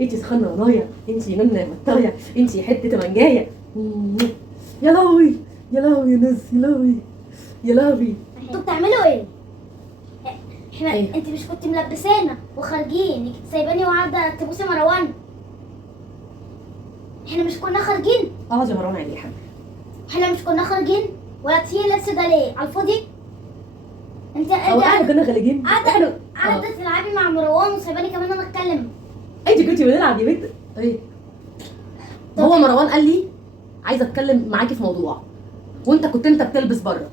انت سخنه ورايا، انت نمنه مطايه، انت حته منجايه. يا لهوي يا لهوي يا ناس، يا لهوي يا لهوي. انتوا بتعملوا ايه؟ احنا إيه؟ انت مش كنت ملبسانا وخارجين، كنت سايباني وقاعده تبوسي مروان. احنا مش كنا خارجين؟ اقعد يا مروان عادي يا حبيبي. احنا مش كنا خارجين؟ ولا تسيبي اللبس ده ليه؟ على الفاضي؟ انت هو احنا كنا خارجين؟ قاعده تلعبي مع مروان وسايباني كمان انا اتكلم. انت كنتي بنلعب يا بنت. ايه؟ هو مروان قال لي عايزه اتكلم معاكي في موضوع، وانت كنت بتلبس بره،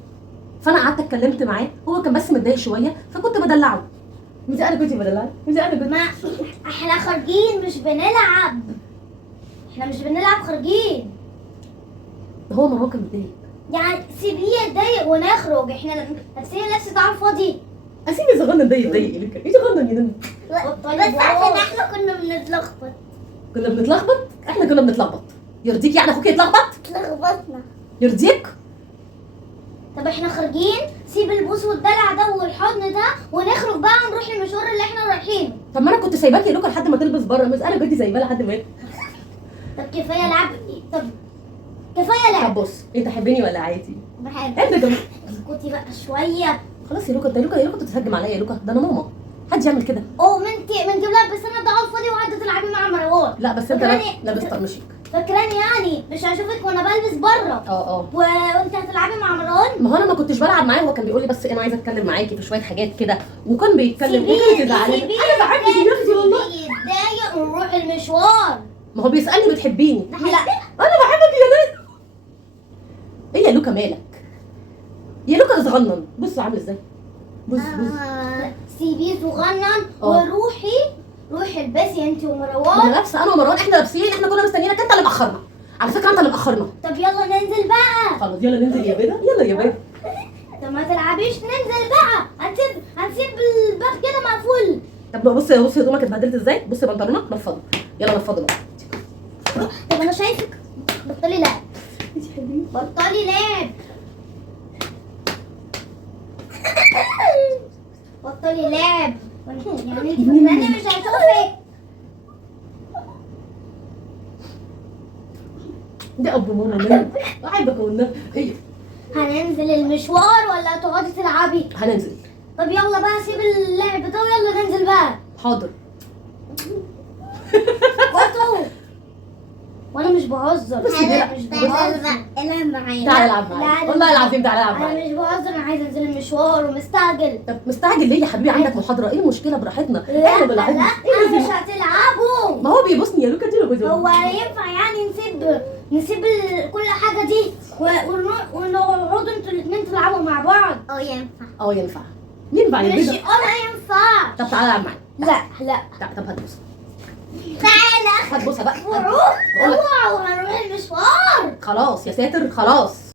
فانا قعدت اتكلمت معاه، هو كان بس متضايق شويه فكنت بدلعه. مش انا كنت بدلعه؟ مش انا كنت؟ ما احنا خارجين مش بنلعب. احنا مش بنلعب، خارجين. هو مروان كان متضايق. يعني سيبيه يتضايق ونخرج، احنا هتسيبي اللبس ده على الفاضي. اسيبي صغنن ده يتضايق ليه؟ ايه صغنن يا ننى؟ بس عشان احنا كنا بنتلخبط. كنا بنتلخبط؟ احنا كنا بنتلخبط. يرضيك يعني اخوك يتلخبط؟ اتلخبطنا. يرضيك؟ طب احنا خارجين، سيب البوس والدلع ده والحضن ده ونخرج بقى ونروح المشوار اللي احنا رايحينه. طب ما انا كنت سايباكي يا لوكا لحد ما تلبس بره، مش انا كنت سايباه لحد ما. طب كفايه لعب. طب كفايه طب لعب. بص، انت تحبني ولا عادي؟ بحب. انت كمان. اسكتي بقى شويه. خلاص يا لوكا، انت يا لوكا بتتهجم عليا يا لوكا، ده انا ماما، حد يعمل كده؟ اوه ما انت بس انا ده على الفاضي وقاعده تلعبي مع مروان. لا بس انت لابس طرمشيك. فاكراني يعني مش هشوفك وانا بلبس بره. اه وانت هتلعبي مع مروان. ما هو انا ما كنتش بلعب معاه، هو كان بيقول لي بس انا عايزه اتكلم معاكي في شويه حاجات كده، وكان بيتكلم وكانت تزعلني. انا بحبك يا نفسي والله. يتضايق ونروح المشوار. ما هو بيسالني بتحبيني؟ لا انا بحبك يا ناس. ايه يا لوكا مالك؟ يا لوكا صغنن، بص عامل ازاي. بص. سيبيه صغنن اه. روحي البسي انت انا ومروان. لابسه انا ومروان، احنا لابسين، احنا كنا مستنيينك، انت اللي مأخرنا على فكره، انت اللي مأخرنا. طب يلا ننزل بقى. خلاص يلا ننزل يا بيضه، يلا يا بيضه. طب ما تلعبيش، ننزل بقى. هنسيب الباب كده مقفول. طب بص هدومك اتبهدلت ازاي، بص بنطلونك نفضه، يلا نفضه بقى. طب انا شايفك بطلي لعب. بطلي لعب. بطلي لعب. يعني انت فاكراني مش هشوفك. ده ابو منى نام، عيبك والنبي. ايه؟ هننزل المشوار ولا تقعدي تلعبي؟ هننزل. طب يلا بقى سيب اللعب ده ويلا ننزل بقى. حاضر. برضه وانا مش بهزر. بس دي- مش بهزر. العب معايا. تعالى العب معايا، والله العظيم تعالى العب انا معايا. مش بهزر، انا عايزه انزل المشوار ومستعجل. طب مستعجل ليه يا حبيبي؟ عندك محاضره، ايه المشكله؟ براحتنا، لا احنا براحتنا. انا مش هتلعبوا. ما هو بيبوسني يا لوكا، اديله جوز. هو ينفع يعني نسيب كل حاجه دي ونقعدوا انتوا الاثنين تلعبوا مع بعض؟ ينفع. ينفع. ينفع يا مش بيضه. انا ينفع. طب تعالى العب معايا. لا طب هات بوسه. تعالى. هات بوسه بقى. اوعوا هنروح المشوار. خلاص يا ساتر خلاص.